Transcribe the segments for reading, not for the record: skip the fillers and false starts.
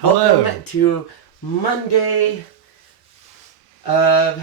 Hello. Welcome to Monday of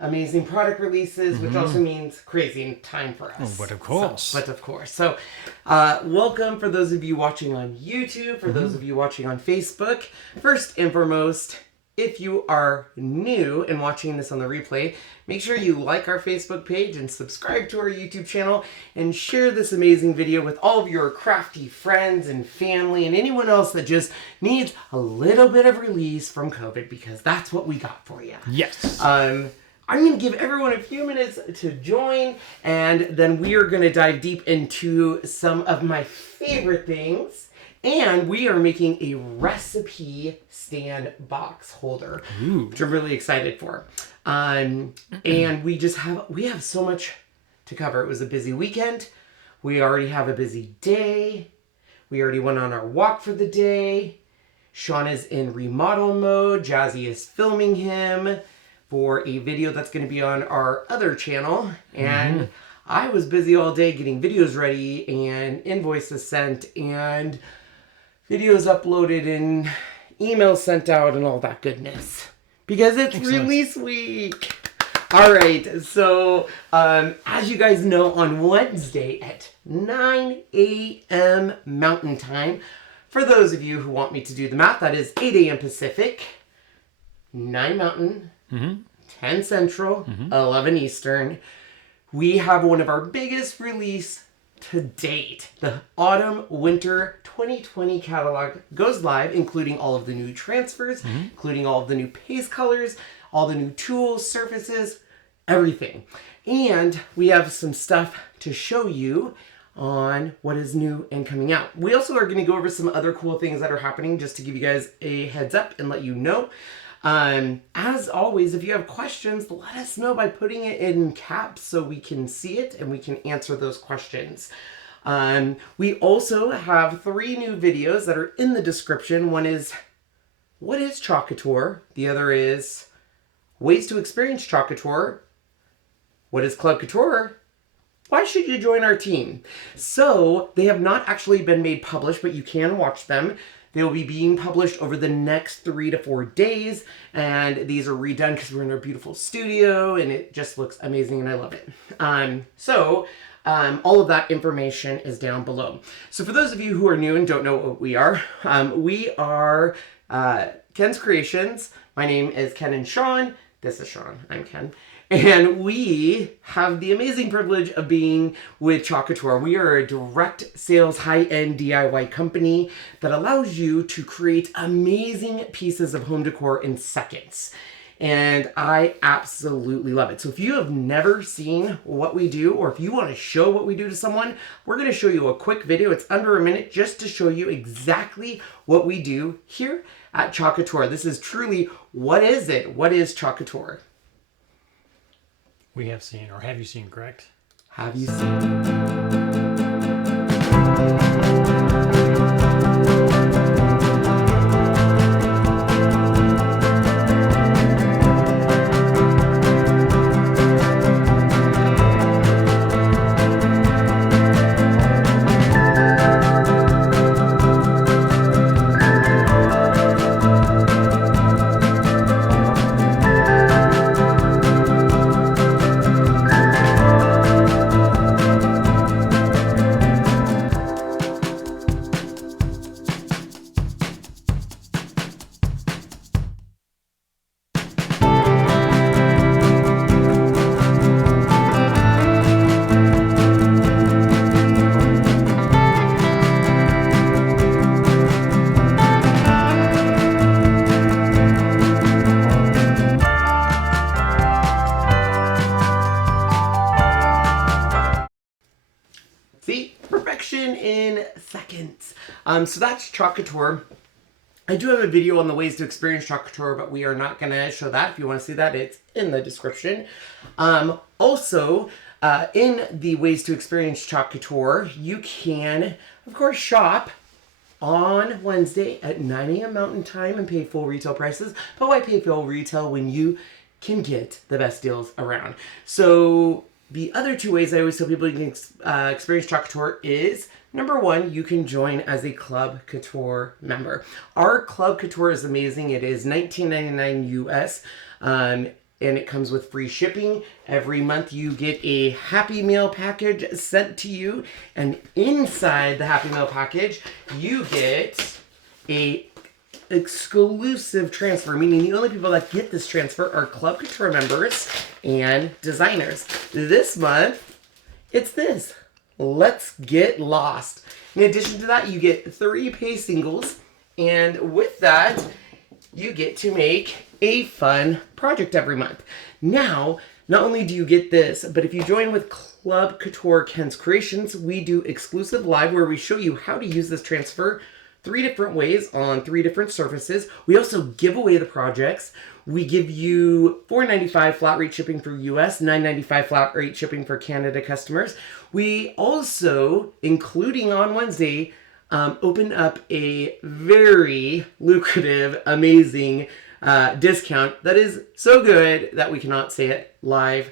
amazing product releases, which also means crazy time for us. Oh, but of course. So, welcome for those of you watching on YouTube, for those of you watching on Facebook. First and foremost, if you are new and watching this on the replay, make sure you like our Facebook page and subscribe to our YouTube channel and share this amazing video with all of your crafty friends and family and anyone else that just needs a little bit of release from COVID, because that's what we got for you. Yes. I'm going to give everyone a few minutes to join, and then we are going to dive deep into some of my favorite things. And we are making a recipe stand box holder, which I'm really excited for. And we have so much to cover. It was a busy weekend. We already have a busy day. We already went on our walk for the day. Sean is in remodel mode. Jazzy is filming him for a video that's going to be on our other channel. And I was busy all day getting videos ready and invoices sent and videos uploaded and emails sent out and all that goodness, because it's release week. All right, so as you guys know, on Wednesday at 9 a.m. Mountain Time, for those of you who want me to do the math, that is 8 a.m. Pacific, 9 Mountain, 10 Central, 11 Eastern, we have one of our biggest release to date. The Autumn-Winter 2020 catalog goes live, including all of the new transfers, including all of the new paste colors, all the new tools, surfaces, everything. And we have some stuff to show you on what is new and coming out. We also are going to go over some other cool things that are happening, just to give you guys a heads up and let you know. As always, if you have questions, let us know by putting it in caps so we can see it and we can answer those questions. We also have 3 new videos that are in the description. One is, what is Chalk Couture? The other is, ways to experience Chalk Couture. What is Club Couture? Why should you join our team? So they have not actually been made published, but you can watch them. They will be being published over the next 3 to 4 days, and these are redone because we're in our beautiful studio, and it just looks amazing, and I love it. All of that information is down below. So for those of you who are new and don't know what we are Ken's Creations. My name is Ken and Sean. This is Sean. I'm Ken. And we have the amazing privilege of being with Chalk Couture. We are a direct sales, high-end DIY company that allows you to create amazing pieces of home decor in seconds. And I absolutely love it. So if you have never seen what we do, or if you want to show what we do to someone, we're going to show you a quick video. It's under a minute, just to show you exactly what we do here at Chalk Couture. This is truly, what is it? What is Chalk Couture? We have seen, or have you seen, correct? Have you seen? See? Perfection in seconds. So that's Chalk Couture. I do have a video on the ways to experience Chalk Couture, but we are not going to show that. If you want to see that, it's in the description. Also, in the ways to experience Chalk Couture, you can, of course, shop on Wednesday at 9 a.m. Mountain Time and pay full retail prices. But why pay full retail when you can get the best deals around? So the other 2 ways I always tell people you can experience Chalk Couture is Number one, you can join as a Club Couture member. Our Club Couture is amazing. It is $19.99 US. And it comes with free shipping. Every month you get a Happy Meal package sent to you. And inside the Happy Meal package, you get a exclusive transfer, meaning the only people that get this transfer are Club Couture members and designers. This month, it's this. Let's Get Lost. In addition to that, you get 3 pay singles. And with that, you get to make a fun project every month. Now, not only do you get this, but if you join with Club Couture Ken's Creations, we do exclusive live where we show you how to use this transfer 3 different ways on 3 different surfaces. We also give away the projects. We give you $4.95 flat rate shipping for US, $9.95 flat rate shipping for Canada customers. We also, including on Wednesday, open up a very lucrative, amazing discount that is so good that we cannot say it live.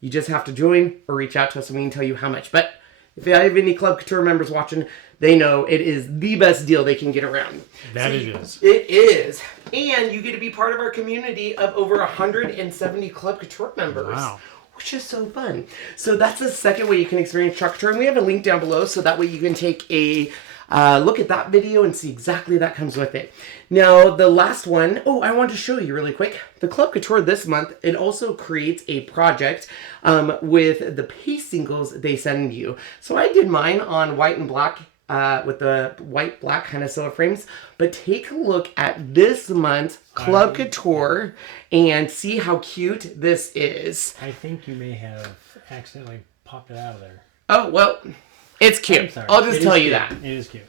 You just have to join or reach out to us and we can tell you how much. But if I have any Club Couture members watching, they know it is the best deal they can get around. That it is. It is. And you get to be part of our community of over 170 Club Couture members. Wow. Which is so fun. So that's the second way you can experience Chalk Couture. And we have a link down below so that way you can take a look at that video and see exactly that comes with it. Now, the last one, I want to show you really quick. The Club Couture this month, it also creates a project with the paste singles they send you. So I did mine on white and black with the white, black kind of silver frames. But take a look at this month's Club Couture and see how cute this is. I think you may have accidentally popped it out of there. Oh, well, it's cute. I'll just tell you that. It is cute.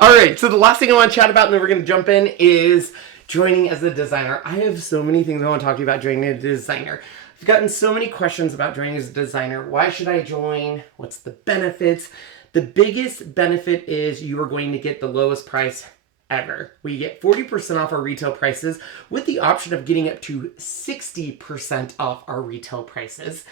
All right, so the last thing I want to chat about, and then we're going to jump in, is joining as a designer. I have so many things I want to talk to you about joining as a designer. I've gotten so many questions about joining as a designer. Why should I join? What's the benefits? The biggest benefit is you are going to get the lowest price ever. We get 40% off our retail prices with the option of getting up to 60% off our retail prices.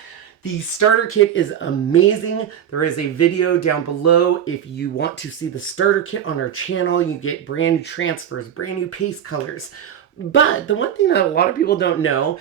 The starter kit is amazing. There is a video down below. If you want to see the starter kit on our channel, you get brand new transfers, brand new paste colors. But the one thing that a lot of people don't know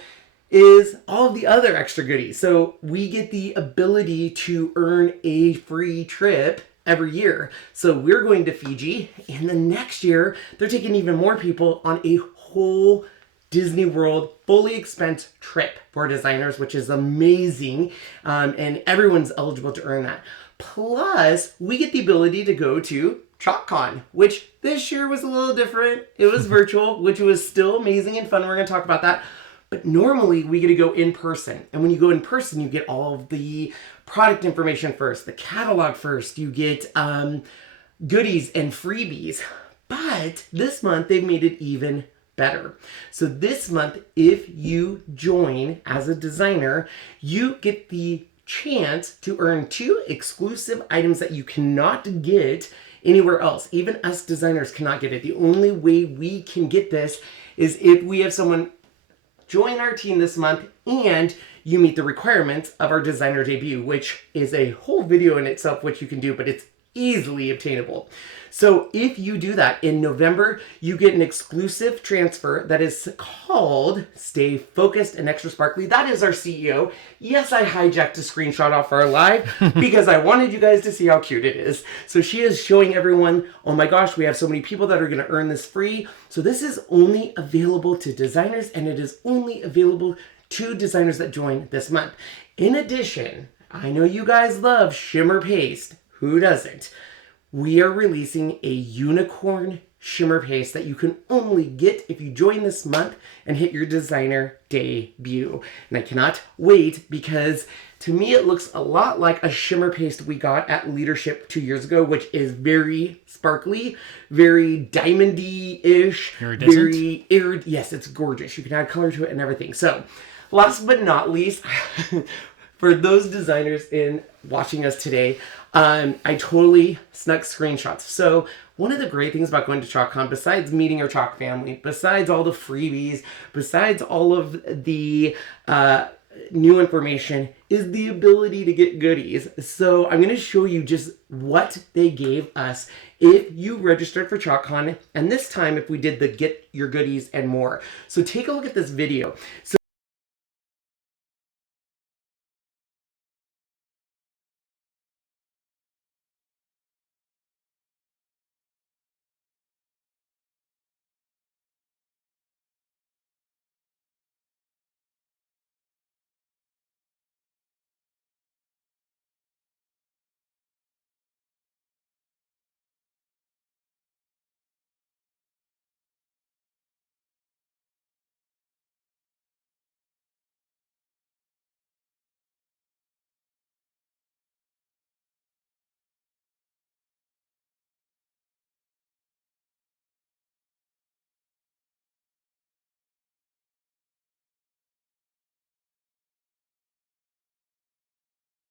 is all of the other extra goodies. So we get the ability to earn a free trip every year. So we're going to Fiji, and the next year they're taking even more people on a whole Disney World fully expensed trip for designers, which is amazing. And everyone's eligible to earn that. Plus, we get the ability to go to ChalkCon, which this year was a little different. It was virtual, which was still amazing and fun. We're going to talk about that. But normally we get to go in person. And when you go in person, you get all of the product information first, the catalog first. You get goodies and freebies. But this month they've made it even better. So this month, if you join as a designer, you get the chance to earn 2 exclusive items that you cannot get anywhere else. Even us designers cannot get it. The only way we can get this is if we have someone join our team this month and you meet the requirements of our designer debut, which is a whole video in itself, which you can do, but it's easily obtainable. So if you do that in November, you get an exclusive transfer that is called Stay Focused and Extra Sparkly. That is our CEO. Yes, I hijacked a screenshot off our live because I wanted you guys to see how cute it is. So she is showing everyone, oh my gosh, we have so many people that are going to earn this free. So this is only available to designers, and it is only available to designers that join this month. In addition, I know you guys love Shimmer Paste. Who doesn't? We are releasing a unicorn shimmer paste that you can only get if you join this month and hit your designer debut. And I cannot wait because to me it looks a lot like a shimmer paste we got at Leadership 2 years ago, which is very sparkly, very diamondy-ish, very irid. Yes, it's gorgeous. You can add color to it and everything. So last but not least, for those designers in watching us today, I totally snuck screenshots. So one of the great things about going to ChalkCon, besides meeting your Chalk family, besides all the freebies, besides all of the new information is the ability to get goodies. So I'm going to show you just what they gave us if you registered for ChalkCon, and this time if we did the get your goodies and more. So take a look at this video. So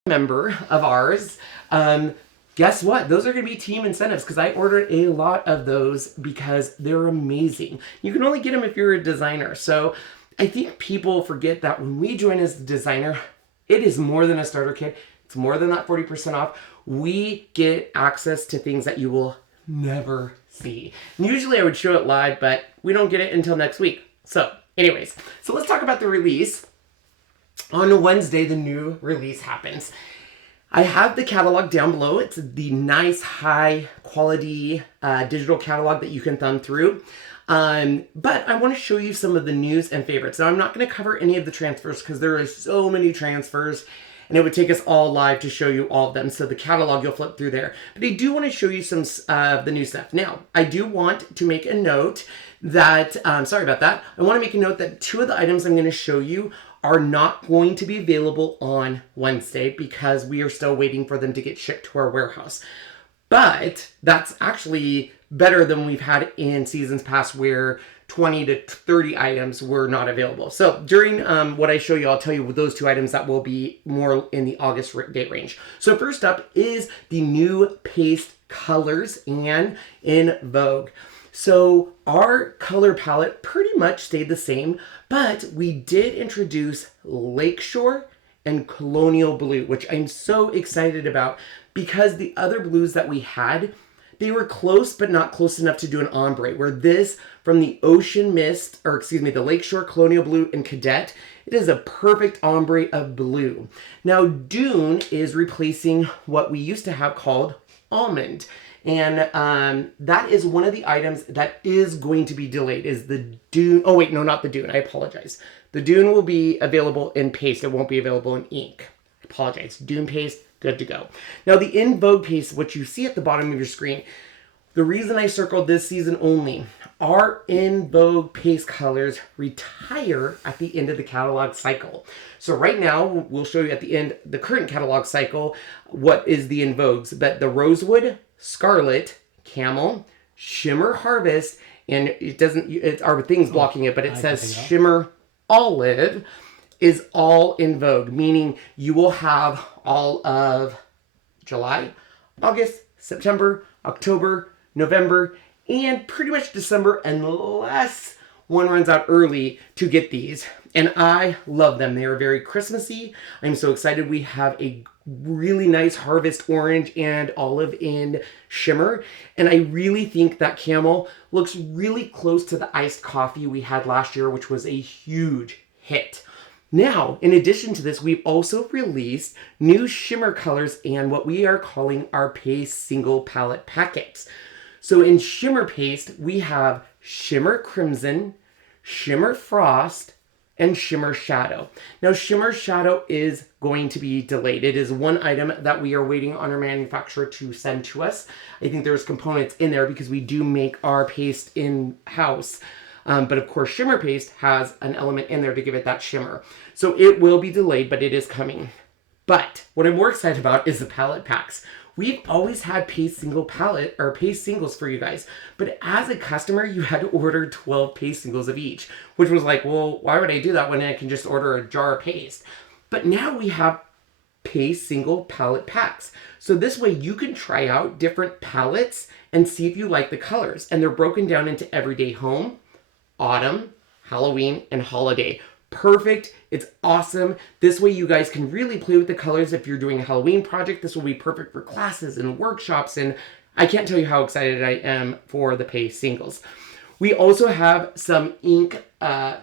member of ours, guess what? Those are going to be team incentives because I ordered a lot of those because they're amazing. You can only get them if you're a designer. So I think people forget that when we join as a designer, it is more than a starter kit. It's more than that 40% off. We get access to things that you will never see. And usually I would show it live, but we don't get it until next week. So anyways, so let's talk about the release. On Wednesday, the new release happens. I have the catalog down below. It's the nice, high quality digital catalog that you can thumb through. But I want to show you some of the news and favorites. Now, I'm not going to cover any of the transfers because there are so many transfers and it would take us all live to show you all of them. So the catalog, you'll flip through there. But I do want to show you some of the new stuff. Now, I do want to make a note that, sorry about that. I want to make a note that 2 of the items I'm going to show you are not going to be available on Wednesday because we are still waiting for them to get shipped to our warehouse. But that's actually better than we've had in seasons past where 20 to 30 items were not available. So during what I show you, I'll tell you those 2 items that will be more in the August date range. So first up is the new paste colors and in Vogue. So our color palette pretty much stayed the same, but we did introduce Lakeshore and Colonial Blue, which I'm so excited about because the other blues that we had, they were close, but not close enough to do an ombre, where this from the Ocean Mist, or excuse me, the Lakeshore, Colonial Blue, and Cadet, it is a perfect ombre of blue. Now, Dune is replacing what we used to have called Almond. And that is one of the items that is going to be delayed is the Dune. Oh, wait, no, not the Dune. I apologize. The Dune will be available in paste. It won't be available in ink. I apologize. Dune paste, good to go. Now, the In Vogue paste, what you see at the bottom of your screen, the reason I circled this season only, our In Vogue paste colors retire at the end of the catalog cycle. So right now, we'll show you at the end, the current catalog cycle, what is the In Vogues. But the Rosewood, Scarlet, Camel, Shimmer Harvest, and it's our thing's blocking it, but it says Shimmer Olive is all in Vogue, meaning you will have all of July, August, September, October, November, and pretty much December, unless one runs out early to get these. And I love them. They are very Christmassy. I'm so excited. We have a really nice harvest orange and olive in shimmer. And I really think that camel looks really close to the iced coffee we had last year, which was a huge hit. Now, in addition to this, we've also released new shimmer colors and what we are calling our paste single palette packets. So in Shimmer Paste, we have Shimmer Crimson, Shimmer Frost, and Shimmer Shadow. Now, Shimmer Shadow is going to be delayed. It is one item that we are waiting on our manufacturer to send to us. I think there's components in there because we do make our paste in-house. But of course, Shimmer Paste has an element in there to give it that shimmer. So it will be delayed, but it is coming. But what I'm more excited about is the palette packs. We've always had paste single palette or paste singles for you guys. But as a customer, you had to order 12 paste singles of each, which was like, well, why would I do that when I can just order a jar of paste? But now we have paste single palette packs. So this way you can try out different palettes and see if you like the colors. And they're broken down into everyday home, autumn, Halloween, and holiday. perfect. It's awesome. This way you guys can really play with the colors. If you're doing a Halloween project, this will be perfect for classes and workshops. And I can't tell you how excited I am for the Paste singles. We also have some ink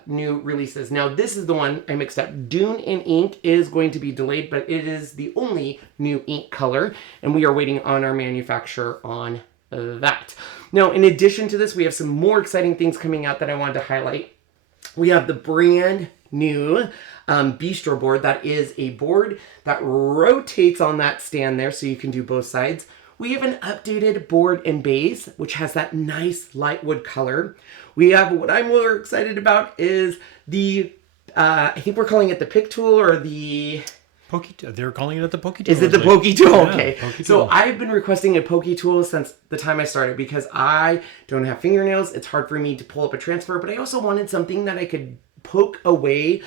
new releases. Now, this is the one I mixed up. Dune in ink is going to be delayed, but it is the only new ink color, and we are waiting on our manufacturer on that. Now, in addition to this, we have some more exciting things coming out that I wanted to highlight. We have the brand new bistro board. That is a board that rotates on that stand there, so you can do both sides. We have an updated board and base, which has that nice light wood color. We have, what I'm more excited about is the, I think we're calling it the pick tool or the... They're calling it the Poke Tool. Is it the Poke Tool? Yeah, okay. Poke Tool. So I've been requesting a Poke Tool since the time I started because I don't have fingernails. It's hard for me to pull up a transfer, but I also wanted something that I could poke away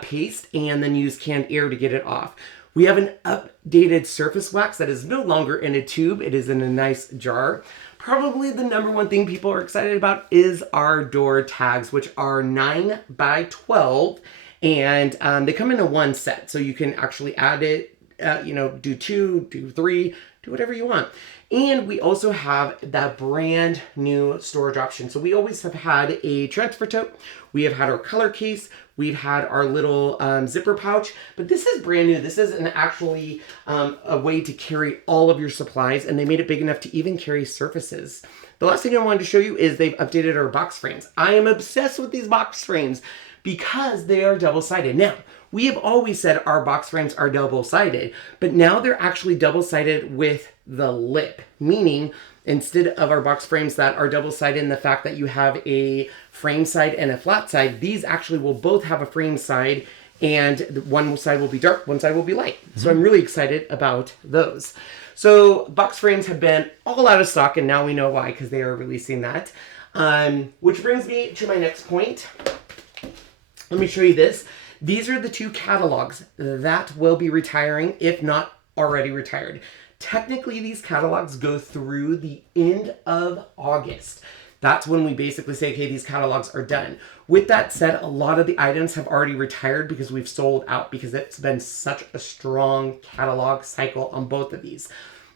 paste and then use canned air to get it off. We have an updated surface wax that is no longer in a tube. It is in a nice jar. Probably the number one thing people are excited about is our door tags, which are 9 by 12. And they come in a one set. So you can actually add it, do 2, do 3, do whatever you want. And we also have that brand new storage option. So we always have had a transfer tote. We have had our color case. We've had our little zipper pouch, but this is brand new. This is actually a way to carry all of your supplies, and they made it big enough to even carry surfaces. The last thing I wanted to show you is they've updated our box frames. I am obsessed with these box frames because they are double-sided. Now, we have always said our box frames are double-sided, but now they're actually double-sided with the lip, meaning instead of our box frames that are double-sided in the fact that you have a frame side and a flat side, these actually will both have a frame side, and one side will be dark, one side will be light. Mm-hmm. So I'm really excited about those. So box frames have been all out of stock, and now we know why, because they are releasing that. Which brings me to my next point. Let me show you this. These are the 2 catalogs that will be retiring, if not already retired. Technically, these catalogs go through the end of August. That's when we basically say, okay, these catalogs are done. With that said, a lot of the items have already retired because we've sold out because it's been such a strong catalog cycle on both of these.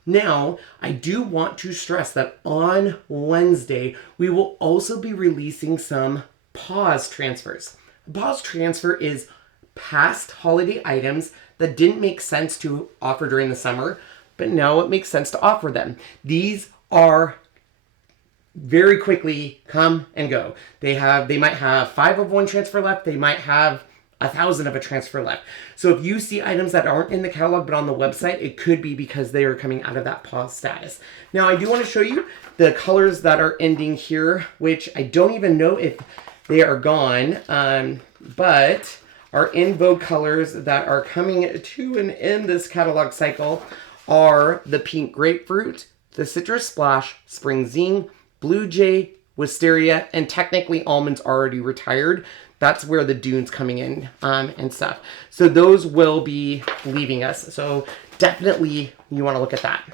Now, I do want to stress that on Wednesday, we will also be releasing some pause transfers. A pause transfer is past holiday items that didn't make sense to offer during the summer, but now it makes sense to offer them. These are very quickly come and go. They might have 5 of one transfer left. They might have 1,000 of a transfer left. So if you see items that aren't in the catalog but on the website, it could be because they are coming out of that pause status. Now I do want to show you the colors that are ending here, which I don't even know if they are gone, but our in vogue colors that are coming to an end this catalog cycle are the pink grapefruit, the citrus splash, spring zing, blue jay, wisteria, and technically almonds already retired. That's where the dune's coming in and stuff. So those will be leaving us. So definitely you want to look at that.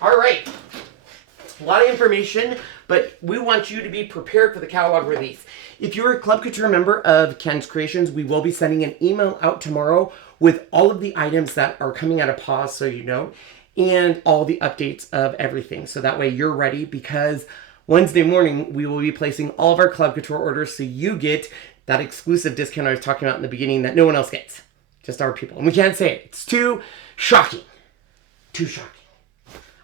All right. A lot of information, but we want you to be prepared for the catalog release. If you're a Club Couture member of Ken's Creations, we will be sending an email out tomorrow with all of the items that are coming out of pause, so you know, and all the updates of everything. So that way you're ready, because Wednesday morning we will be placing all of our Club Couture orders, so you get that exclusive discount I was talking about in the beginning that no one else gets. Just our people. And we can't say it. It's too shocking. Too shocking.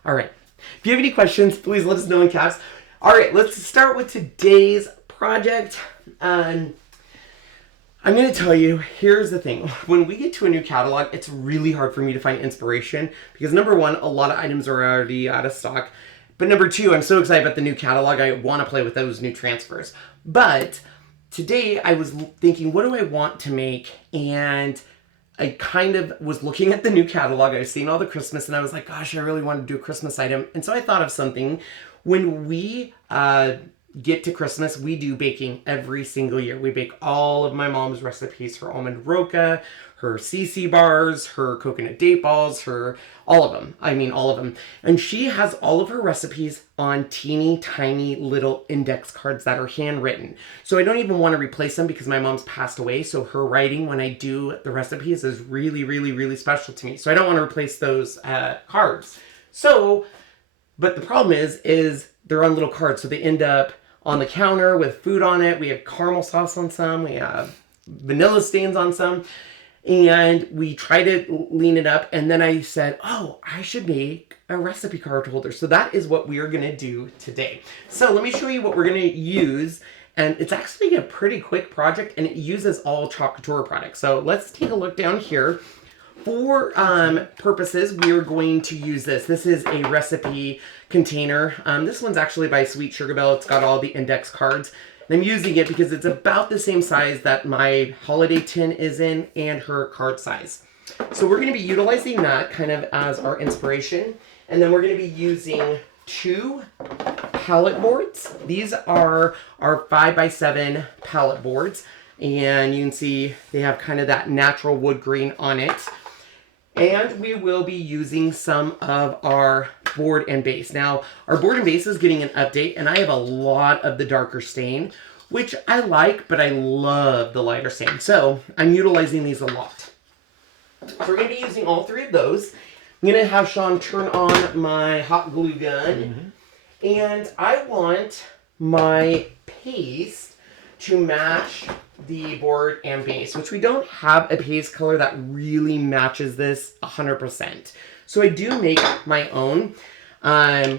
All right. If you have any questions, please let us know in caps. All right, let's start with today's project. I'm going to tell you, here's the thing. When we get to a new catalog, it's really hard for me to find inspiration because number one, a lot of items are already out of stock. But number two, I'm so excited about the new catalog. I want to play with those new transfers. But today I was thinking, what do I want to make? And I kind of was looking at the new catalog. I was seeing all the Christmas and I was like, gosh, I really want to do a Christmas item. And so I thought of something. When we get to Christmas, we do baking every single year. We bake all of my mom's recipes, her almond roca, her CC bars, her coconut date balls, her all of them. I mean, all of them. And she has all of her recipes on teeny tiny little index cards that are handwritten. So I don't even want to replace them because my mom's passed away. So her writing when I do the recipes is really, really, really special to me. So I don't want to replace those cards. So, but the problem is they're on little cards. So they end up on the counter with food on it. We have caramel sauce on some. We have vanilla stains on some. And we tried to lean it up. And then I said, oh, I should make a recipe card holder. So that is what we are going to do today. So let me show you what we're going to use. And it's actually a pretty quick project. And it uses all Couture products. So let's take a look down here. For purposes, we are going to use this. This is a recipe container. This one's actually by Sweet Sugar Belle. It's got all the index cards. I'm using it because it's about the same size that my holiday tin is in and her card size. So we're going to be utilizing that kind of as our inspiration. And then we're going to be using 2 palette boards. These are our 5x7 palette boards. And you can see they have kind of that natural wood grain on it. And we will be using some of our board and base. Now, our board and base is getting an update, and I have a lot of the darker stain, which I like, but I love the lighter stain. So I'm utilizing these a lot. So we're going to be using all 3 of those. I'm going to have Sean turn on my hot glue gun. And I want my paste to match the board and base, which we don't have a paste color that really matches this 100%. So I do make my own,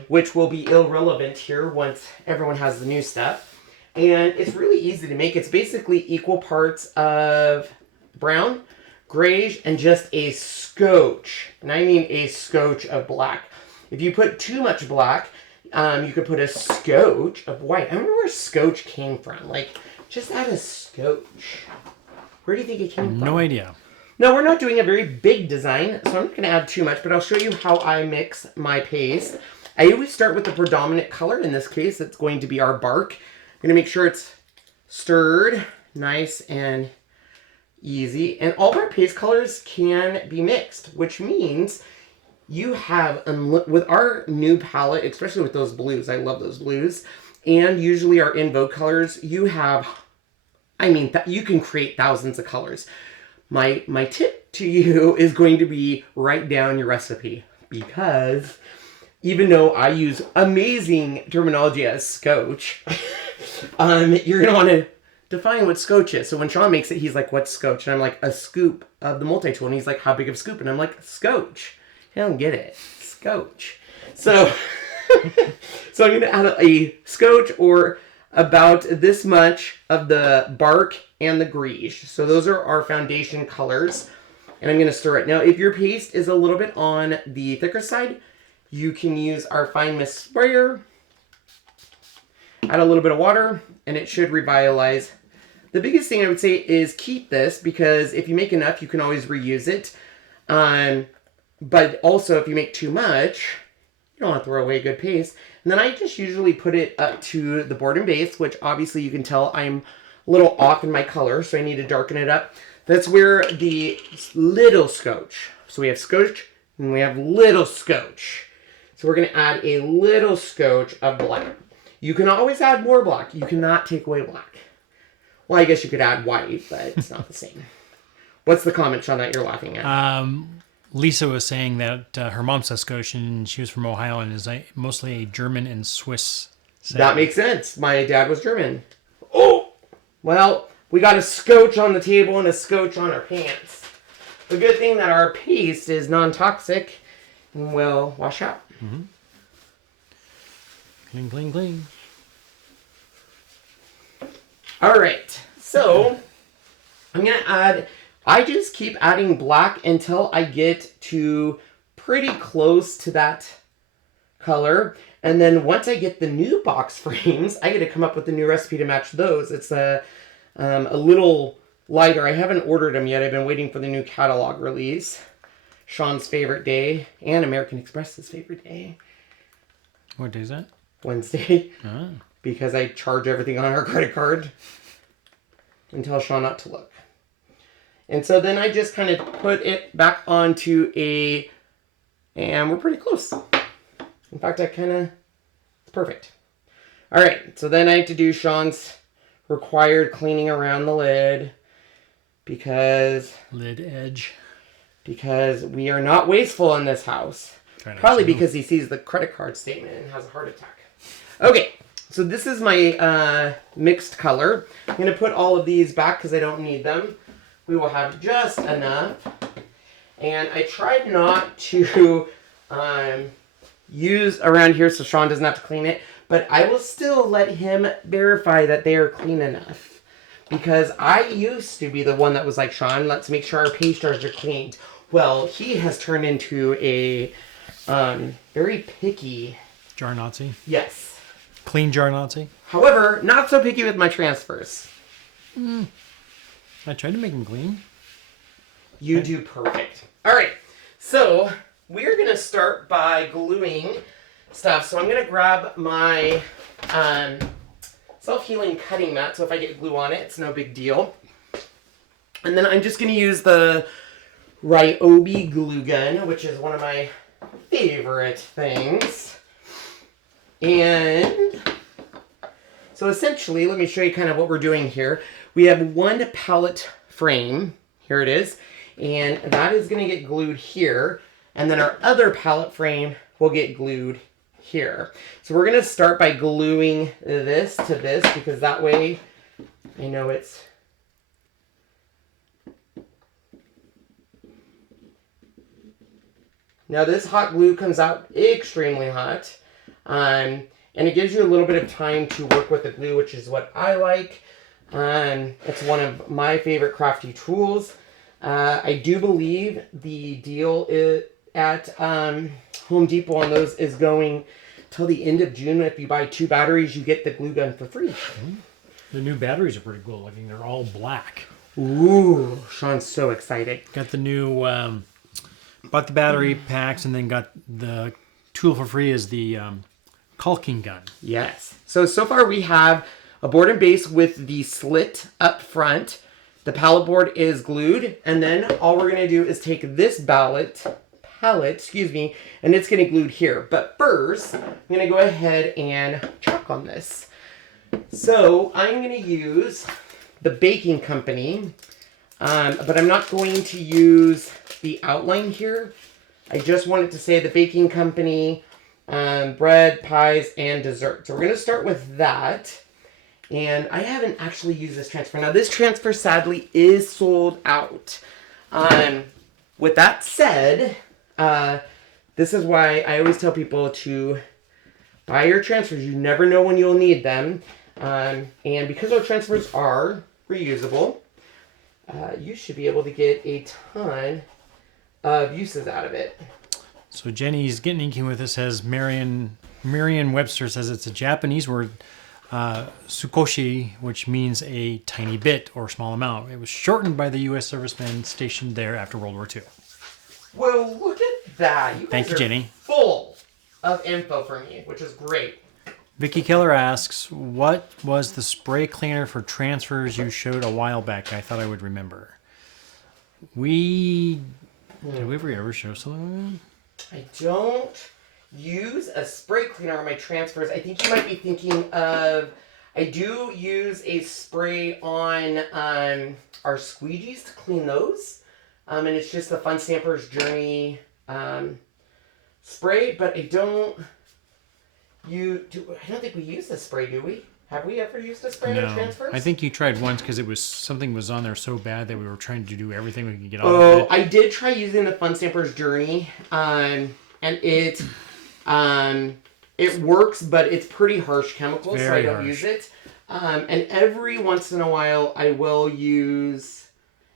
which will be irrelevant here once everyone has the new stuff. And it's really easy to make. It's basically equal parts of brown, grayish, and just a scotch. And I mean a scotch of black. If you put too much black, you could put a scotch of white. I wonder where scotch came from. Like, just add a scotch. Where do you think it came from? No idea. No, we're not doing a very big design, so I'm not going to add too much, but I'll show you how I mix my paste. I always start with the predominant color. In this case, it's going to be our bark. I'm going to make sure it's stirred, nice and easy. And all of our paste colors can be mixed, which means you have, with our new palette, especially with those blues, I love those blues, and usually our in vogue colors, you have, you can create thousands of colors. My tip to you is going to be write down your recipe, because even though I use amazing terminology as scotch, you're going to want to define what scotch is. So when Sean makes it, he's like, what's scotch? And I'm like, a scoop of the multi-tool. And he's like, how big of a scoop? And I'm like, scotch. I don't get it. Scotch. So, so I'm going to add a scotch or about this much of the bark and the greige. So those are our foundation colors. And I'm going to stir it. Now, if your paste is a little bit on the thicker side, you can use our fine mist sprayer. Add a little bit of water, and it should revitalize. The biggest thing I would say is keep this, because if you make enough, you can always reuse it. But also, if you make too much, you don't want to throw away good paste. And then I just usually put it up to the board and base, which obviously you can tell I'm a little off in my color, so I need to darken it up. That's where the little scotch. So we have scotch, and we have little scotch. So we're going to add a little scotch of black. You can always add more black. You cannot take away black. Well, I guess you could add white, but it's not the same. What's the comment, Sean, that you're laughing at? Lisa was saying that her mom says Scotch, and she was from Ohio and is mostly a German and Swiss saying. That makes sense. My dad was German. Oh! Well, we got a scotch on the table and a scotch on our pants. The good thing that our paste is non-toxic and will wash out. Mm-hmm. Cling, cling, cling. All right. So I'm going to add... I just keep adding black until I get to pretty close to that color. And then once I get the new box frames, I get to come up with a new recipe to match those. It's a little lighter. I haven't ordered them yet. I've been waiting for the new catalog release. Sean's favorite day and American Express's favorite day. What day is that? Wednesday. Ah. because I charge everything on our credit card and tell Sean not to look. And so then I just kind of put it back onto and we're pretty close. In fact, it's perfect. All right, so then I have to do Sean's required cleaning around the lid lid edge. Because we are not wasteful in this house. Probably because he sees the credit card statement and has a heart attack. Okay, so this is my mixed color. I'm going to put all of these back because I don't need them. We will have just enough. And I tried not to use around here so Sean doesn't have to clean it. But I will still let him verify that they are clean enough. Because I used to be the one that was like, Sean, let's make sure our paste jars are cleaned. Well, he has turned into a very picky... Jar Nazi? Yes. Clean jar Nazi? However, not so picky with my transfers. I tried to make them clean. You do perfect. All right, so we're going to start by gluing stuff. So I'm going to grab my self-healing cutting mat. So if I get glue on it, it's no big deal. And then I'm just going to use the Ryobi glue gun, which is one of my favorite things. And so essentially, let me show you kind of what we're doing here. We have one palette frame. Here it is. And that is going to get glued here. And then our other palette frame will get glued here. So we're going to start by gluing this to this because that way I know it's... Now this hot glue comes out extremely hot. And it gives you a little bit of time to work with the glue, which is what I like. It's one of my favorite crafty tools. I do believe the deal at Home Depot on those is going till the end of June. If you buy 2 batteries, you get the glue gun for free. The new batteries are pretty cool looking. They're all black. Ooh, Sean's so excited. Got the new, bought the battery packs and then got the tool for free is the caulking gun. Yes. So far we have a board and base with the slit up front. The palette board is glued, and then all we're going to do is take this palette, and it's going to glued here. But first, I'm going to go ahead and chalk on this. So I'm going to use the baking company, but I'm not going to use the outline here. I just wanted to say the baking company, bread, pies, and dessert. So we're going to start with that. And I haven't actually used this transfer. Now, this transfer, sadly, is sold out. With that said, this is why I always tell people to buy your transfers. You never know when you'll need them. And because our transfers are reusable, you should be able to get a ton of uses out of it. So Jenny's getting inky with this. Says Merriam-Webster says it's a Japanese word, Sukoshi, which means a tiny bit or small amount. It was shortened by the U.S. servicemen stationed there after World War II. Well, look at that. Thank you, Jenny. Full of info for me, which is great. Vicky Keller asks, what was the spray cleaner for transfers you showed a while back? I thought I would remember. Did we ever show something? I don't use a spray cleaner on my transfers. I think you might be thinking of, I do use a spray on our squeegees to clean those. And it's just the Fun Stampers Journey spray, but I don't think we use this spray, do we? Have we ever used a spray on transfers? I think you tried once because something was on there so bad that we were trying to do everything we could get out of it. I did try using the Fun Stampers Journey, and it works, but it's pretty harsh chemicals, so I don't use it. And every once in a while, I will use,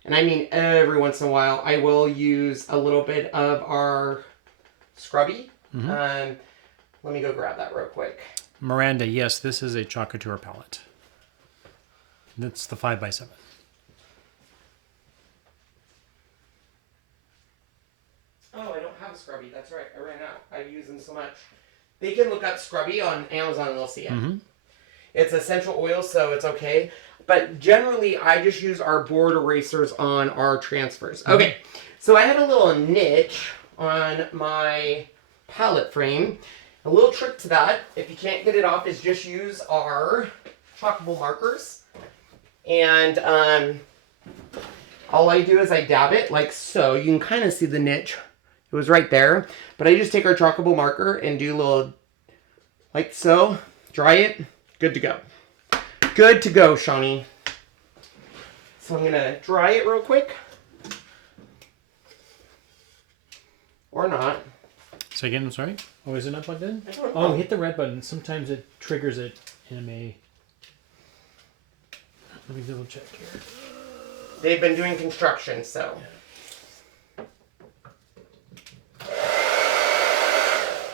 and I mean every once in a while, I will use a little bit of our scrubby. Mm-hmm. Let me go grab that real quick. Miranda, yes, this is a Couture palette. That's the 5x7. Oh, I don't have a scrubby. That's right. I ran out. I use them so much. They can look up scrubby on Amazon and they'll see it. Mm-hmm. It's essential oil, so it's okay. But generally, I just use our board erasers on our transfers. Okay, so I had a little niche on my palette frame. A little trick to that, if you can't get it off, is just use our chalkable markers. And all I do is I dab it like so. You can kind of see the niche. It was right there. But I just take our chalkable marker and do a little like so. Dry it. Good to go. Good to go, Shawnee. So I'm going to dry it real quick. Or not. Say again, I'm sorry? Oh, is it not plugged in? I don't know. Oh, hit the red button. Sometimes it triggers it in a... Let me double check here. They've been doing construction, so.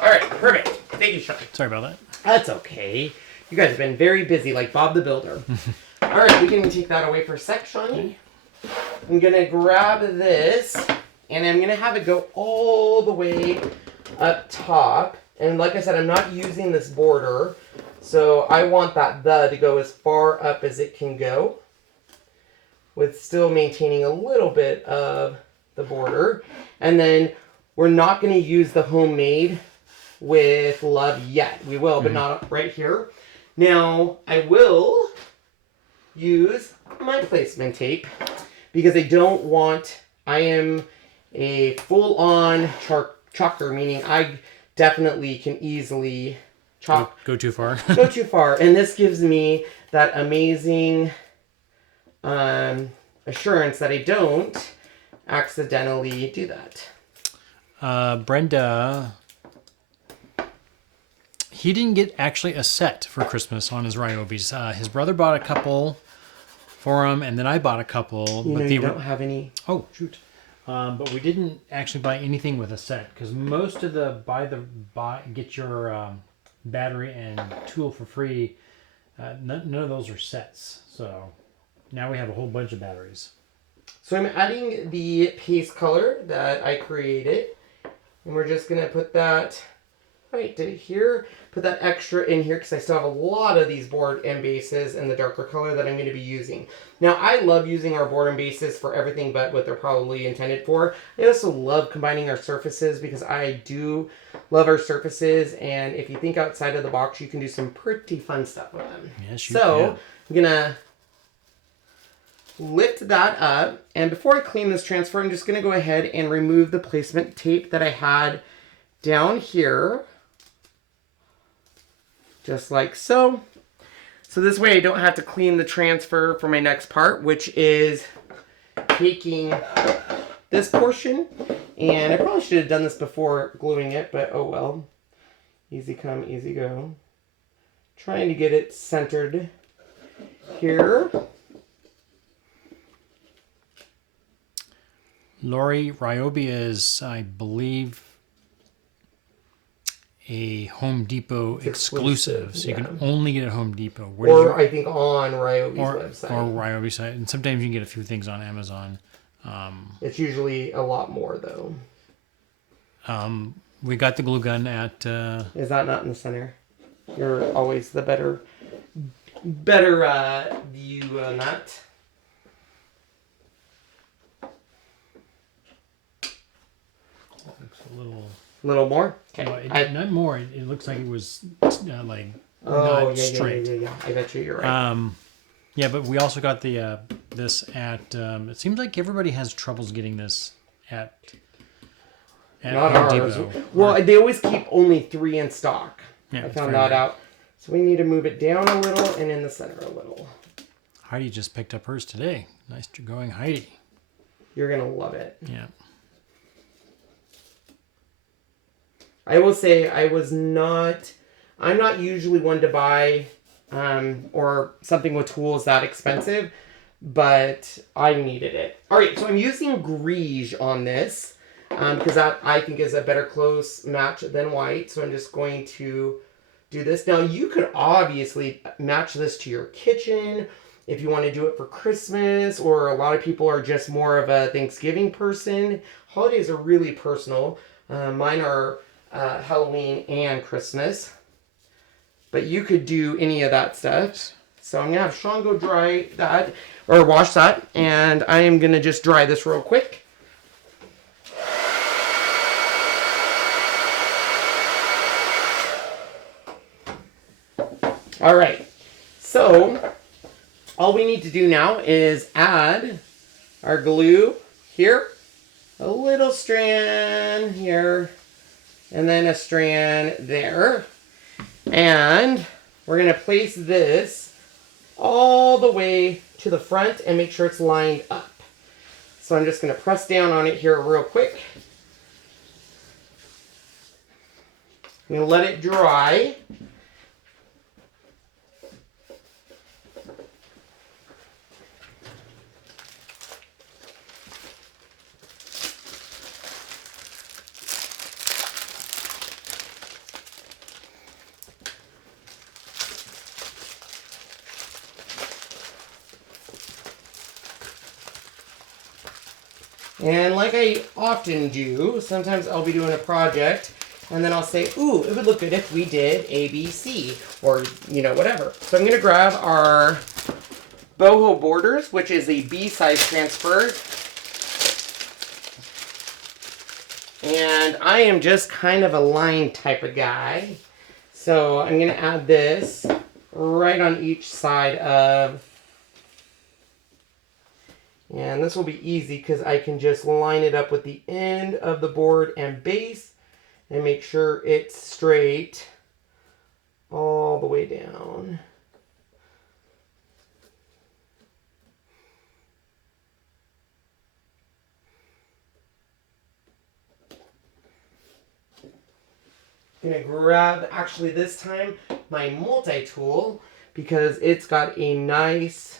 All right, perfect. Thank you, Sean. Sorry about that. That's okay. You guys have been very busy, like Bob the Builder. All right, we can take that away for a sec, Shawnee. I'm going to grab this, and I'm going to have it go all the way up top. And like I said, I'm not using this border, so I want that "the" to go as far up as it can go, with still maintaining a little bit of the border. And then we're not going to use the homemade with love yet. We will, but not right here. Now, I will use my placement tape because I am a full-on chalker, meaning I definitely can easily chalk. Go too far. Go too far. And this gives me that amazing assurance that I don't accidentally do that. Brenda, he didn't get actually a set for Christmas on his Ryobis. His brother bought a couple for him, and then I bought a couple. You know, you don't have any. Oh, shoot. But we didn't actually buy anything with a set because most of the get your battery and tool for free. None of those are sets. So now we have a whole bunch of batteries. So I'm adding the paste color that I created, and we're just gonna put that right here. Put that extra in here because I still have a lot of these board and bases in the darker color that I'm going to be using. Now, I love using our board and bases for everything but what they're probably intended for. I also love combining our surfaces because I do love our surfaces, and if you think outside of the box, you can do some pretty fun stuff with them. Yes, you can. I'm going to lift that up, and before I clean this transfer, I'm just going to go ahead and remove the placement tape that I had down here. Just like so. So this way I don't have to clean the transfer for my next part, which is taking this portion. And I probably should have done this before gluing it, but oh well. Easy come, easy go. Trying to get it centered here. Lori, Ryobi is, I believe, a Home Depot exclusive. So you can only get it at Home Depot. I think on Ryobi's website. Or Ryobi's site. And sometimes you can get a few things on Amazon. It's usually a lot more, though. We got the glue gun at... Is that not in the center? You're always the better view on that. A little more? Okay. No, not more. It looks like it was not straight. Yeah. I bet you're right. Yeah, but we also got the this at. It seems like everybody has troubles getting this at not Home ours. Depot. Well, they always keep only 3 in stock. Yeah, I found that out. So we need to move it down a little and in the center a little. Heidi just picked up hers today. Nice going, Heidi. You're gonna love it. Yeah. I will say I'm not usually one to buy or something with tools that expensive, but I needed it. All right, so I'm using Greige on this because that I think is a better close match than white. So I'm just going to do this. Now you could obviously match this to your kitchen if you want to do it for Christmas, or a lot of people are just more of a Thanksgiving person. Holidays are really personal. Mine are Halloween and Christmas. but you could do any of that stuff. So I'm going to have Sean go dry that, or wash that, and I am going to just dry this real quick. All right, so all we need to do now is add our glue here, a little strand here, and then a strand there. And we're going to place this all the way to the front and make sure it's lined up. So I'm just going to press down on it here real quick. I'm going to let it dry. And like I often do, sometimes I'll be doing a project and then I'll say, ooh, it would look good if we did A, B, C, or, you know, whatever. So I'm going to grab our Boho Borders, which is a B-size transfer. And I am just kind of a line type of guy. So I'm going to add this right on each side of. And this will be easy because I can just line it up with the end of the board and base and make sure it's straight all the way down. I'm going to grab, actually this time, my multi-tool because it's got a nice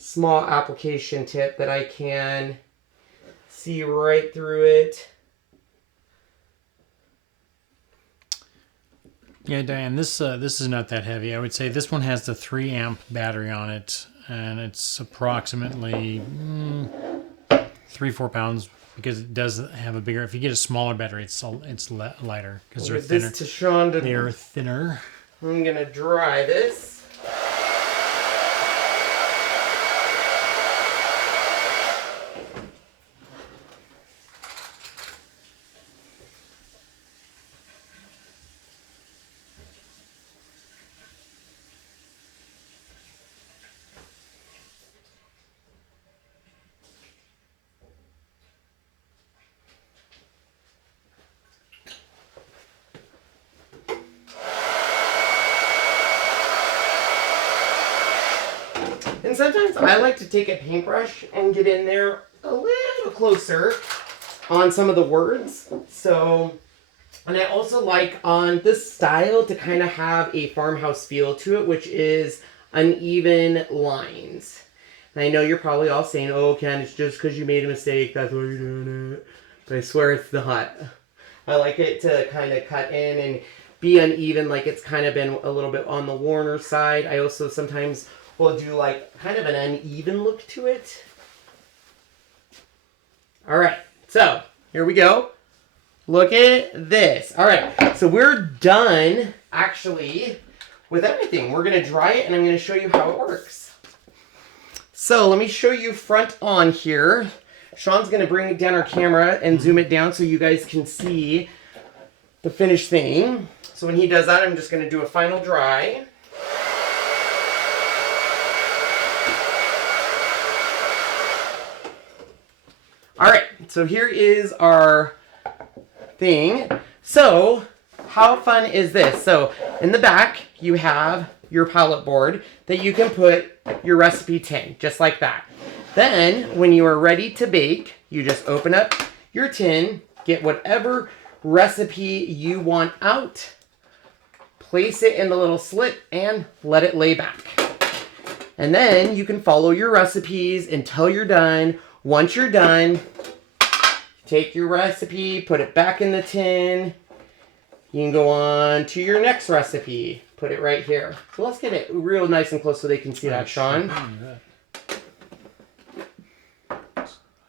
small application tip that I can see right through it. Yeah, Diane, this is not that heavy. I would say this one has the 3 amp battery on it, and it's approximately 3-4 pounds because it does have a bigger. If you get a smaller battery, it's lighter because they're thinner. This to Sean to, they're thinner. I'm gonna dry this. And sometimes I like to take a paintbrush and get in there a little closer on some of the words. So, and I also like on this style to kind of have a farmhouse feel to it, which is uneven lines. And I know you're probably all saying, oh, Ken, it's just because you made a mistake, that's why you're doing it. But I swear it's not. I like it to kind of cut in and be uneven, like it's kind of been a little bit on the worner side. I also sometimes will do like kind of an uneven look to it. All right, so here we go. Look at this. All right, so we're done actually with everything. We're gonna dry it and I'm gonna show you how it works. So let me show you front on here. Sean's gonna bring down our camera and zoom it down so you guys can see the finished thing. So when he does that, I'm just gonna do a final dry. All right, so here is our thing. So how fun is this? So in the back, you have your palette board that you can put your recipe tin, just like that. Then when you are ready to bake, you just open up your tin, get whatever recipe you want out, place it in the little slit and let it lay back. And then you can follow your recipes until you're done. Once you're done, take your recipe, put it back in the tin. You can go on to your next recipe. Put it right here. So let's get it real nice and close so they can see that, Sean.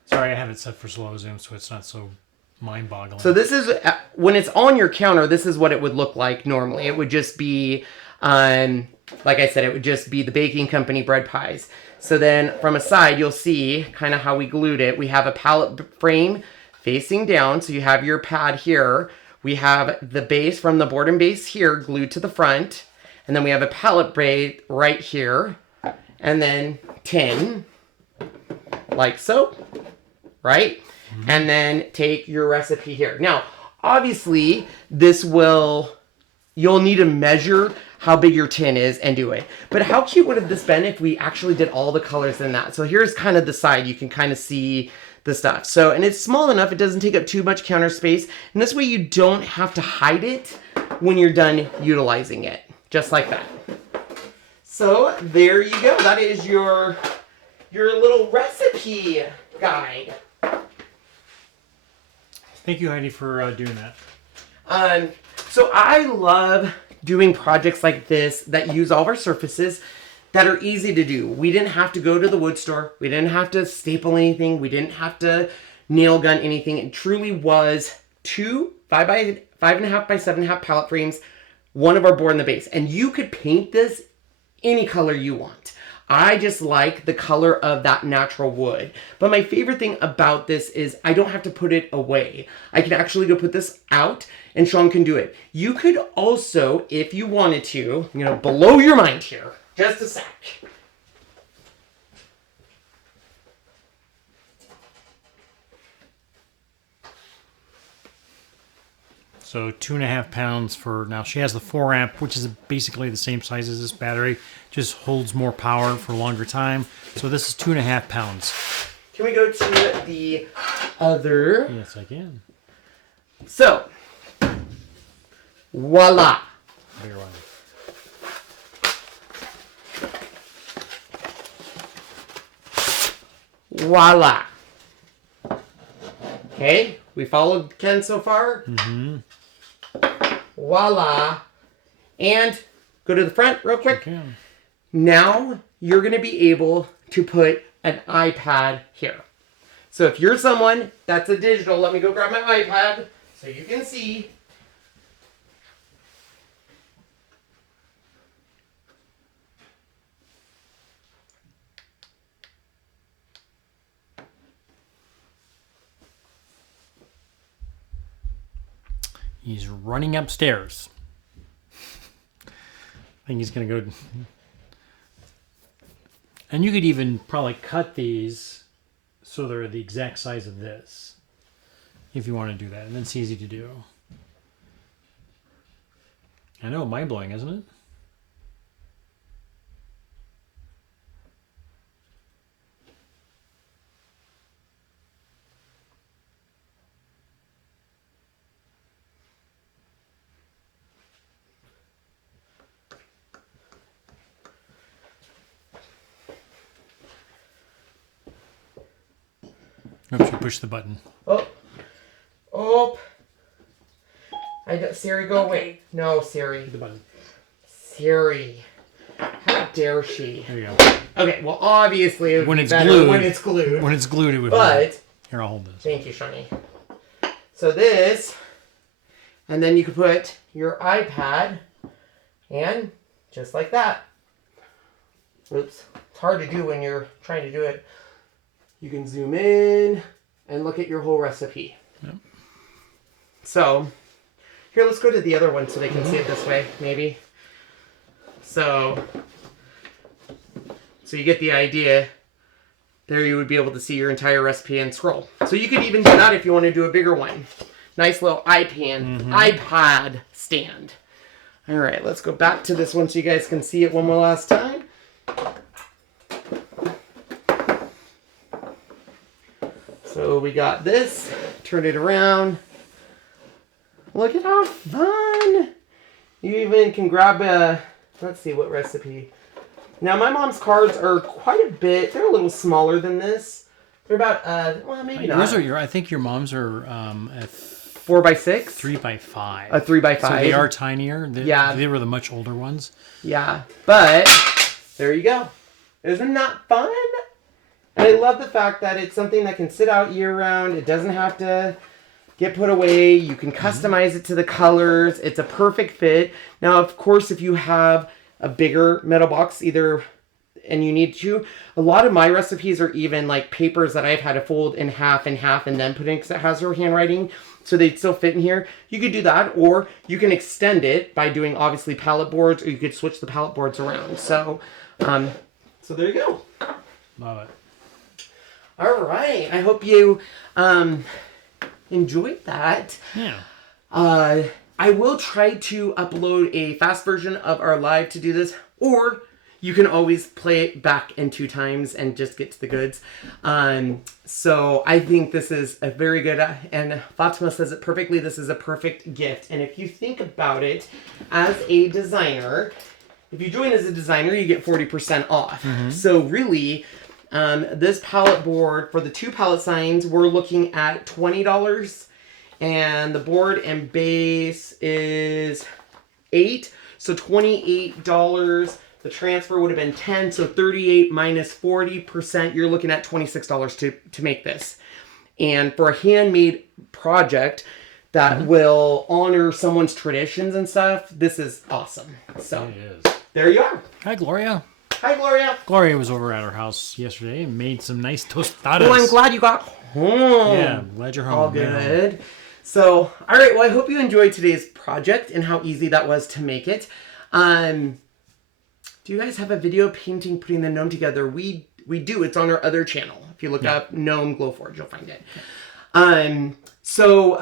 Sorry, I have it set for slow zoom so it's not so Mind-boggling. So this is, when it's on your counter, this is what it would look like normally. It would just be, like I said, it would just be the baking company bread pies. So then from a side, you'll see kind of how we glued it. We have a palette frame facing down. So you have your pad here. We have the base from the board and base here glued to the front. And then we have a palette braid right here. And then tin, like so, right? And then take your recipe here. Now, obviously, you'll need to measure how big your tin is and do it. But how cute would have this been if we actually did all the colors in that? So here's kind of the side. You can kind of see the stuff. So, and it's small enough, it doesn't take up too much counter space. And this way you don't have to hide it when you're done utilizing it. Just like that. So there you go. That is your little recipe guide. Thank you, Heidi, for doing that. So I love doing projects like this that use all of our surfaces that are easy to do. We didn't have to go to the wood store. We didn't have to staple anything. We didn't have to nail gun anything. It truly was 2 5 by 5.5 by 7.5 palette frames, one of our board in the base. And you could paint this any color you want. I just like the color of that natural wood. But my favorite thing about this is I don't have to put it away. I can actually go put this out and Sean can do it. You could also, if you wanted to, I'm gonna blow your mind here. Just a sec. So 2.5 pounds for, now she has the 4 amp, which is basically the same size as this battery, just holds more power for a longer time. So this is 2.5 pounds. Can we go to the other? Yes, I can. So, voila. Bigger one. Voila. Okay, we followed Ken so far? Mm-hmm. Voila. And go to the front real quick. Okay. Now you're going to be able to put an iPad here. So if you're someone that's a digital, let me go grab my iPad so you can see. He's running upstairs. I think he's going to go. And you could even probably cut these so they're the exact size of this. If you want to do that. And it's easy to do. I know, mind-blowing, isn't it? Oops, you push the button. Oh. Oh. Siri, go away. No, Siri. The button. Siri. How dare she? There you go. Okay, well, obviously it would When be it's better glued. when it's glued. When it's glued, it would But, hold. Here, I'll hold this. thank you, Shani. So this, and then you could put your iPad, and just like that. Oops. It's hard to do when you're trying to do it. You can zoom in and look at your whole recipe. Yep. So, here, let's go to the other one so they can see it this way, maybe. So you get the idea. There you would be able to see your entire recipe and scroll. So you could even do that if you want to do a bigger one. Nice little iPad stand. All right, let's go back to this one so you guys can see it one more last time. So we got this, turn it around. Look at how fun. You even can grab a, let's see what recipe. Now my mom's cards are quite a bit, they're a little smaller than this. They're about, well maybe not. I think your mom's are a 4x6? 3x5. A 3x5. So they are tinier. Yeah. They were the much older ones. Yeah, but there you go. Isn't that fun? And I love the fact that it's something that can sit out year round. It doesn't have to get put away. You can customize it to the colors. It's a perfect fit. Now, of course, if you have a bigger metal box, and you need to, a lot of my recipes are even like papers that I've had to fold in half and then put in because it has her handwriting, so they'd still fit in here. You could do that, or you can extend it by doing obviously pallet boards, or you could switch the pallet boards around. So, so there you go. Love it. All right. I hope you enjoyed that. Yeah. I will try to upload a fast version of our live to do this, or you can always play it back in 2 times and just get to the goods. So I think this is a very good, and Fatima says it perfectly, this is a perfect gift. And if you think about it as a designer, if you join as a designer, you get 40% off. So really, this palette board, for the 2 palette signs, we're looking at $20. And the board and base is $8. So $28. The transfer would have been $10. So 38 minus 40%, you're looking at $26 to make this. And for a handmade project that will honor someone's traditions and stuff, this is awesome. So It is. there you are. Hi, Gloria. Hi, Gloria. Gloria was over at our house yesterday and made some nice tostadas. Well, I'm glad you got home. Yeah, glad you're home. All good. So, all right. Well, I hope you enjoyed today's project and how easy that was to make it. Do you guys have a video painting putting the gnome together? We do. It's on our other channel. If you look up Gnome Glowforge, you'll find it. So,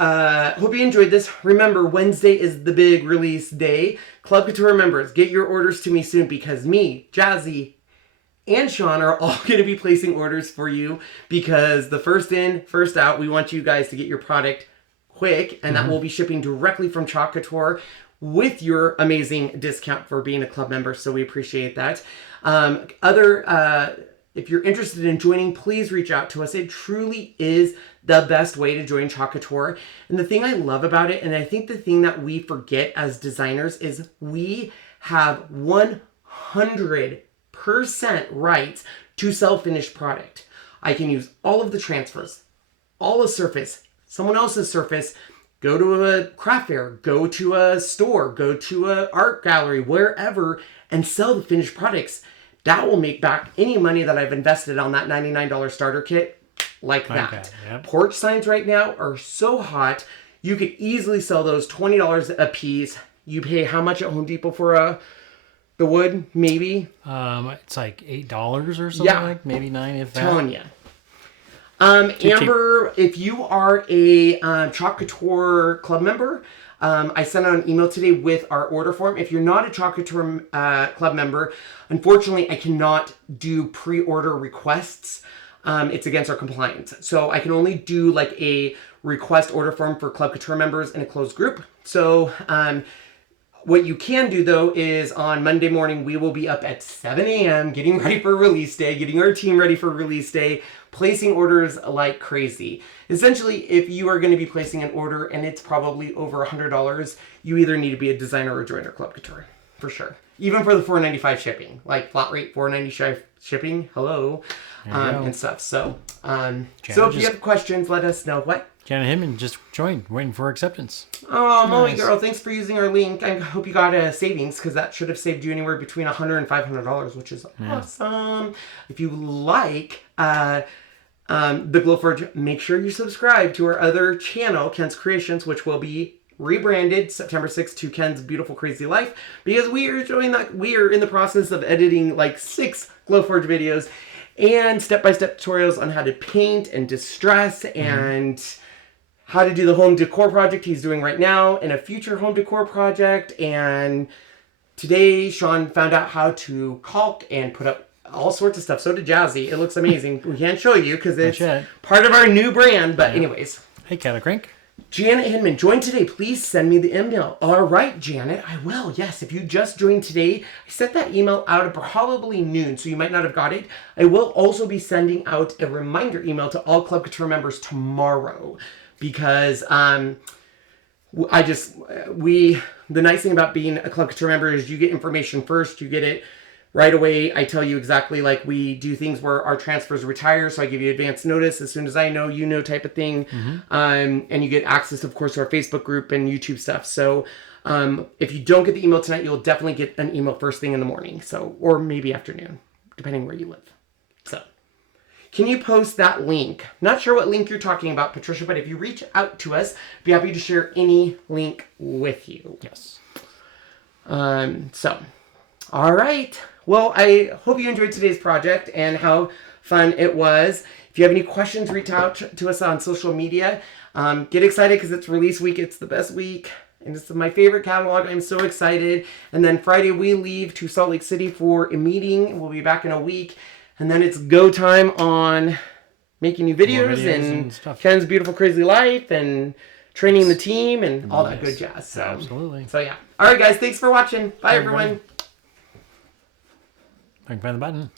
hope you enjoyed this. Remember, Wednesday is the big release day. Club Couture members, get your orders to me soon, because me, Jazzy, and Sean are all going to be placing orders for you, because the first in, first out, we want you guys to get your product quick, and that will be shipping directly from Chalk Couture with your amazing discount for being a club member. So we appreciate that. If you're interested in joining, please reach out to us. It truly is the best way to join Chalk Couture. And the thing I love about it, and I think the thing that we forget as designers, is we have 100% rights to sell finished product. I can use all of the transfers, all the surface, someone else's surface, go to a craft fair, go to a store, go to an art gallery, wherever, and sell the finished products. That will make back any money that I've invested on that $99 starter kit, like that. Okay, yep. Porch signs right now are so hot. You could easily sell those $20 a piece. You pay how much at Home Depot for the wood? Maybe. It's like $8 or something, like maybe $9 if that. Telling you. Amber, if you are a Chalk Couture club member, I sent out an email today with our order form. If you're not a Chalk Couture club member, unfortunately, I cannot do pre-order requests. It's against our compliance. So I can only do like a request order form for Club Couture members in a closed group. So what you can do, though, is on Monday morning, we will be up at 7 a.m. getting ready for release day, getting our team ready for release day, placing orders like crazy. Essentially, if you are going to be placing an order and it's probably over $100, you either need to be a designer or join our Club Couture, for sure. Even for the $4.95 shipping, like flat rate $4.95 shipping, hello, and stuff. So, if you have questions, let us know. What? Janet Hinman just joined, waiting for acceptance. Oh, Molly girl, thanks for using our link. I hope you got a savings, because that should have saved you anywhere between $100 and $500, which is awesome. If you like the Glowforge, make sure you subscribe to our other channel, Ken's Creations, which will be rebranded September 6th to Ken's Beautiful Crazy Life, because we are showing that we are in the process of editing like 6 Glowforge videos and step-by-step tutorials on how to paint and distress and how to do the home decor project he's doing right now and a future home decor project. And today Sean found out how to caulk and put up all sorts of stuff. So did Jazzy. It looks amazing. We can't show you because it's part of our new brand. But anyways. Hey, Catacrank. Janet Hinman, join today. Please send me the email. All right, Janet, I will. Yes, if you just joined today, I sent that email out at probably noon, so you might not have got it. I will also be sending out a reminder email to all Club Couture members tomorrow, because the nice thing about being a Club Couture member is you get information first, you get it right away, I tell you exactly, like, we do things where our transfers retire, so I give you advance notice as soon as I know, you know, type of thing. And you get access, of course, to our Facebook group and YouTube stuff. So if you don't get the email tonight, you'll definitely get an email first thing in the morning, so, or maybe afternoon, depending where you live. So can you post that link? Not sure what link you're talking about, Patricia, but if you reach out to us, I'd be happy to share any link with you. Yes. So, all right. Well, I hope you enjoyed today's project and how fun it was. If you have any questions, reach out to us on social media. Get excited because it's release week. It's the best week. And it's my favorite catalog. I'm so excited. And then Friday we leave to Salt Lake City for a meeting. We'll be back in a week. And then it's go time on making new videos and stuff. Ken's Beautiful Crazy Life and training the team and all that good jazz. So, absolutely. So yeah. All right, guys. Thanks for watching. Bye, everyone. I can find the button.